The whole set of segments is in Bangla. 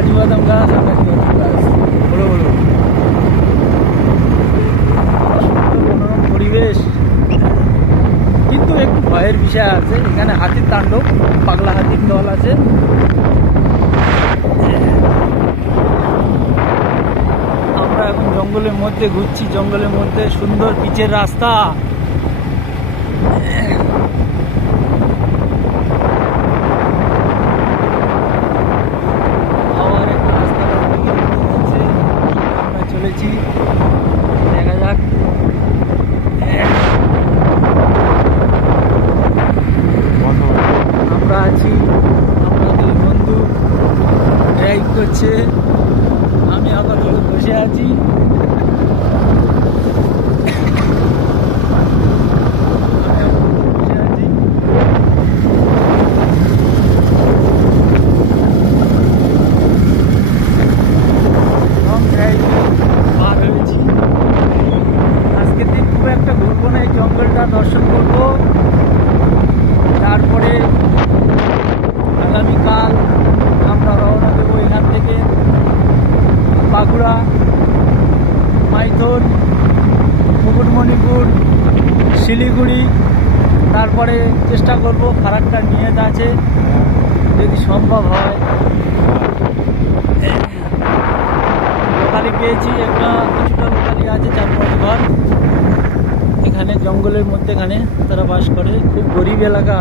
কাজু বাদাম গাছ আর নারকেল গাছ বড় বড় মনোরম পরিবেশ। কিন্তু একটু ভয়ের বিষয় আছে, এখানে হাতির তাণ্ডব, পাগলা হাতির দল আছে। আমরা এখন জঙ্গলের মধ্যে ঘুরছি, জঙ্গলের মধ্যে সুন্দর পিচের রাস্তা। আবার একটা রাস্তা আমরা চলেছি, দেখা যাক। আমরা আছি, আমাদের বন্ধু ড্রাইভ করছে, আমি আপাতত বসে আছি। পার হয়েছি, আজকের দিন খুব একটা ঘুরবো না, এই জঙ্গলটা দর্শন করবো। তারপরে আগামীকাল আমরা রওনা দেবো এখান থেকে বাঁকুড়া, মাইথন, মুকুটমণিপুর, শিলিগুড়ি। তারপরে চেষ্টা করব, ফারাক্কা নিয়ত আছে, যদি সম্ভব হয়। লোকালি পেয়েছি একটা, কিছুটা লোকালি আছে 4-5 ঘর এখানে জঙ্গলের মধ্যেখানে তারা বাস করে, খুব গরিব এলাকা।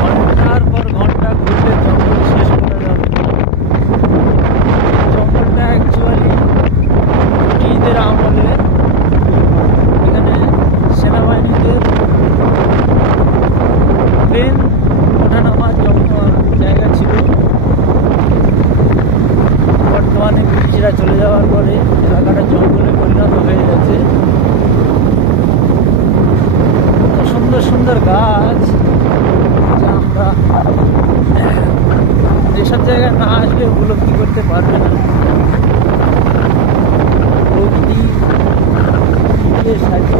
ঘন্টার পর ঘন্টা ঘুরলে জঙ্গল শেষ করা যাবে না। জঙ্গলটা অ্যাকচুয়ালি ব্রিটিশদের আমলে এখানে সেনাবাহিনীদের প্লেন ওঠানামার জায়গা ছিল। বর্তমানে ব্রিটিশরা চলে যাওয়ার পরে এলাকাটা জঙ্গলে পরিণত হয়ে গেছে। সুন্দর সুন্দর গাছ, যা আমরা যেসব জায়গায় না আসলে উপলব্ধি করতে পারবে না। প্রকৃতি সাহায্য,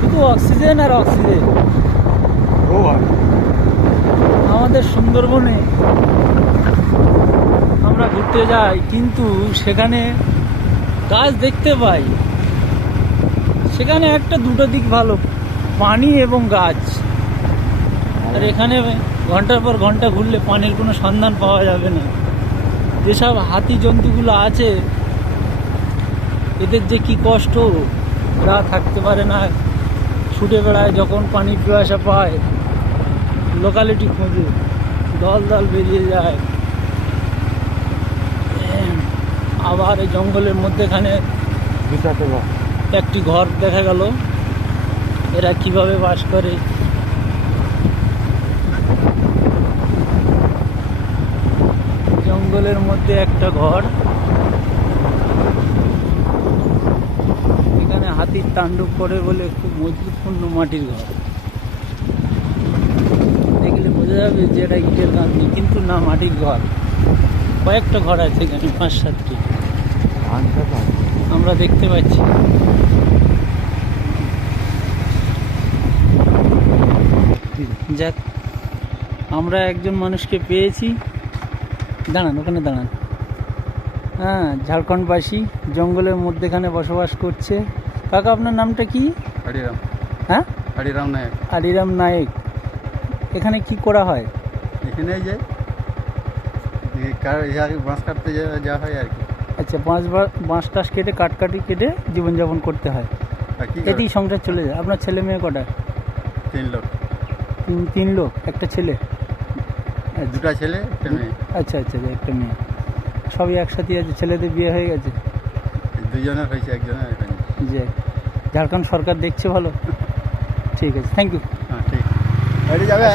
শুধু অক্সিজেন আর অক্সিজেন। আমাদের সুন্দরবনে আমরা ঘুরতে যাই, কিন্তু সেখানে গাছ দেখতে পাই, সেখানে একটা দুটো দিক ভালো, পানি এবং গাছ। আর এখানে ঘন্টার পর ঘন্টা ঘুরলে পানির কোনো সন্ধান পাওয়া যাবে না। যেসব হাতি জন্তুগুলো আছে, এদের যে কি কষ্ট, এরা থাকতে পারে না, ছুটে বেড়ায়, যখন পানি পিপাসা পায় লোকালিটি খোঁজে, দল দল বেরিয়ে যায়। আবার এই জঙ্গলের মধ্যেখানে একটি ঘর দেখা গেল, এরা কিভাবে বাস করে। জঙ্গলের মধ্যে একটা ঘর, এখানে হাতির তাণ্ডব করে বলে খুব মজবুতপূর্ণ মাটির ঘর। দেখলে বোঝা যাবে যে এটা ইটের গাঁথনি, কিন্তু না, মাটির ঘর। কয়েকটা ঘর আছে এখানে, 5-7টি আমরা দেখতে পাচ্ছি। যাক, আমরা একজন মানুষকে পেয়েছি। দাঁড়ান, ওখানে দাঁড়ান। হ্যাঁ, ঝাড়খণ্ডবাসী, জঙ্গলের মধ্যেখানে বসবাস করছে। কাকা, আপনার নামটা কি? হরিরাম। হ্যাঁ, হরিরাম নায়ক। হরিরাম নায়ক। এখানে কি করা হয়? এখানে যাই, বাঁশ কাটতে যাওয়া হয় আর কি। আচ্ছা, বাঁশ টাস কেটে, কাটকাটি কেটে জীবনযাপন করতে হয়, এতেই সংসার চলে যায়। আপনার ছেলে মেয়ে কটা? 3 লোক। 3 লোক, একটা ছেলে? 2টা ছেলে, একটা মেয়ে। আচ্ছা আচ্ছা, একটা মেয়ে। সবই একসাথে আছে? ছেলেদের বিয়ে হয়ে গেছে? 2জনের হয়েছে, একজনের হয়নি। যে ঝাড়খণ্ড সরকার দেখছে ভালো। ঠিক আছে, থ্যাংক ইউ। হ্যাঁ, ঠিক। ওইটা যাবে,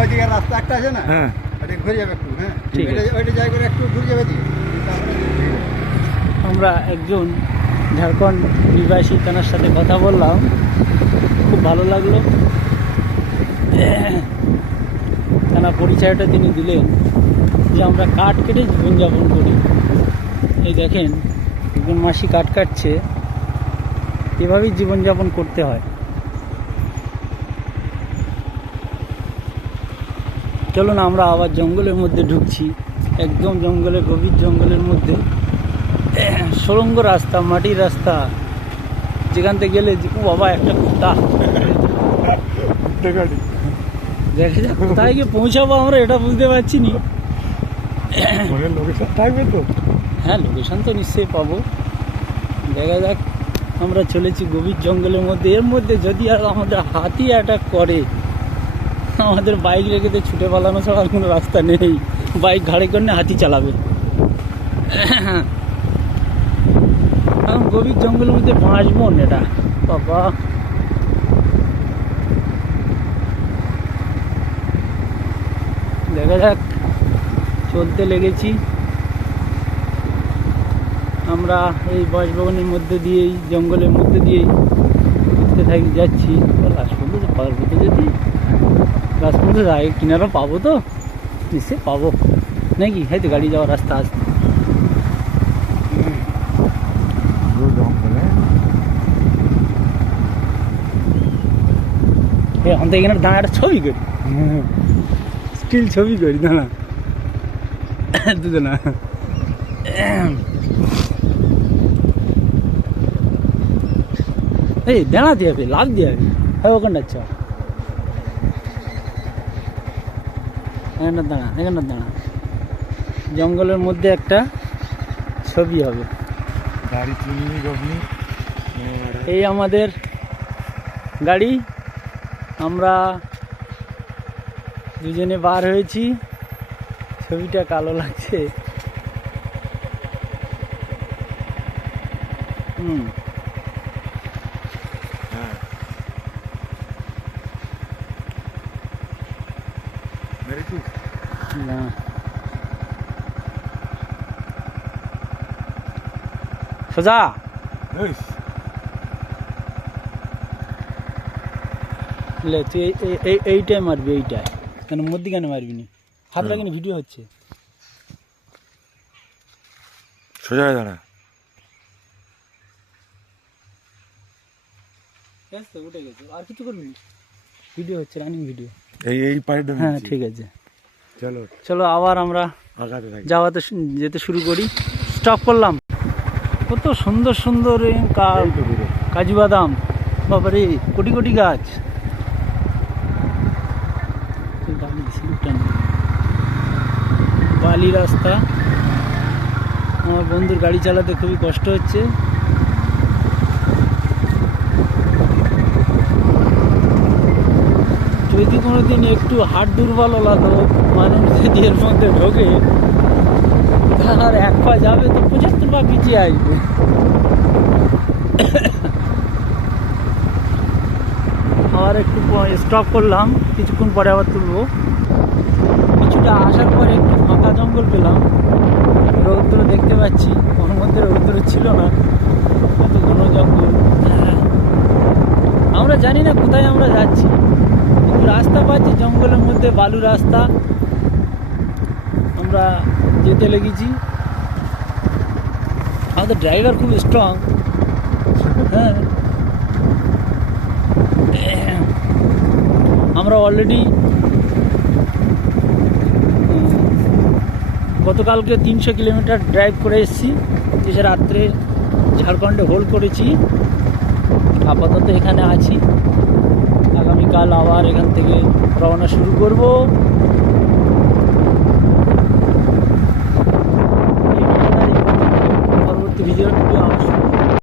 ওইদিকে রাস্তা একটা আছে না, হ্যাঁ, ওইটা ঘুরে যাবে একটু। হ্যাঁ, ঠিক আছে। ওইটা যাই করে একটু ঘুরে যাবে দিয়ে। আমরা একজন ঝাড়খণ্ড নিবাসী, তার সাথে কথা বললাম, খুব ভালো লাগলো। তার পরিচয়টা তিনি দিলেন। যে আমরা কাঠ কেটে জীবনযাপন করি। এই দেখেন একজন মাসি কাঠ কাটছে, এভাবেই জীবনযাপন করতে হয়। চলুন আমরা আবার জঙ্গলের মধ্যে ঢুকছি, একদম জঙ্গলের গভীর জঙ্গলের মধ্যে, সুড়ঙ্গ রাস্তা, মাটির রাস্তা, যেখান থেকে গেলে ও বাবা একটা কুত্তা। দেখা যাক কোথায় গিয়ে পৌঁছাবো আমরা, এটা বুঝতে পারছি নি। থাকবে তো, হ্যাঁ লোকেশন তো নিশ্চয়ই পাবো। দেখা যাক, আমরা চলেছি গভীর জঙ্গলের মধ্যে। এর মধ্যে যদি আর আমাদের হাতি অ্যাটাক করে, আমাদের বাইক রেখে তো ছুটে পালানো ছাড়া আর কোনো রাস্তা নেই। বাইক ঘাড়ে করে হাতি চালাবে। এখন গভীর জঙ্গলের মধ্যে বাঁচবন, এটা বাবা। দেখা যাক, চলতে লেগেছি আমরা এই বাসভবনের মধ্যে দিয়েই, জঙ্গলের মধ্যে দিয়েই ঘুরতে থাকি, যাচ্ছি। লাস্ট পর্যন্ত পারবো তো, যদি লাস্ট পর্যন্ত জায়গা কিনারা পাবো তো, নিশ্চয়ই পাবো নাকি? হয়তো গাড়ি যাওয়ার রাস্তা আসবে। এখন তো এখানে দাঁড়া একটা ছবি করি, স্টিল ছবি করি, দাঁড়া দুজনা। এই দাঁড়া দিয়ে হবে, লাভ দিয়ে হবে, হ্যাঁ ওখানটা। আচ্ছা এখানটা দাঁড়া, এখানটা দাঁড়া, জঙ্গলের মধ্যে একটা ছবি হবে। এই আমাদের গাড়ি, আমরা দুজনে বার হয়েছি। ছবিটা কালো লাগছে। না সোজা লে, তুই এইটাই মারবি, এইটাই কেন মধ্যিখানে মারবি না, হাত লাগিনি, ভিডিও হচ্ছে। সোজা দাঁড়া, উঠে গেছে, আর কিছু করবি না, ভিডিও হচ্ছে, রানিং ভিডিও। এই পাইটা, হ্যাঁ ঠিক আছে, চলো চলো আবার আমরা আগাতে থাকি, যেতে শুরু করি। স্টপ করলাম। কত সুন্দর সুন্দর কাজু বাদাম, বাবারে কোটি কোটি গাছ। বালি রাস্তা, আমার বন্ধুর গাড়ি চালাতে খুবই কষ্ট হচ্ছে। যদি কোনোদিন একটু হাট দুর্বল হলো, মানুষ যদি এর মধ্যে ঢোকে, আর এক পা যাবে তো 75 পা পিছিয়ে আসবে। আবার একটু স্টপ করলাম, কিছুক্ষণ পরে আবার তুলবো। কিছুটা আসার পরে একটু ফাঁকা জঙ্গল পেলাম, রৌদ্র দেখতে পাচ্ছি, ওর মধ্যে রৌদ্র ছিল না, এত ঘন জঙ্গল। আমরা জানি না কোথায় আমরা যাচ্ছি, কিন্তু রাস্তা পাচ্ছি জঙ্গলের মধ্যে, বালু রাস্তা, আমরা যেতে লেগেছি। আমাদের ড্রাইভার খুব স্ট্রং। হ্যাঁ, আমরা অলরেডি গতকালকে 300 কিলোমিটার ড্রাইভ করে এসেছি, যে রাত্রে ঝাড়খণ্ডে হোল্ড করেছি। আপাতত এখানে আছি, আগামীকাল আবার এখান থেকে রওনা শুরু করব।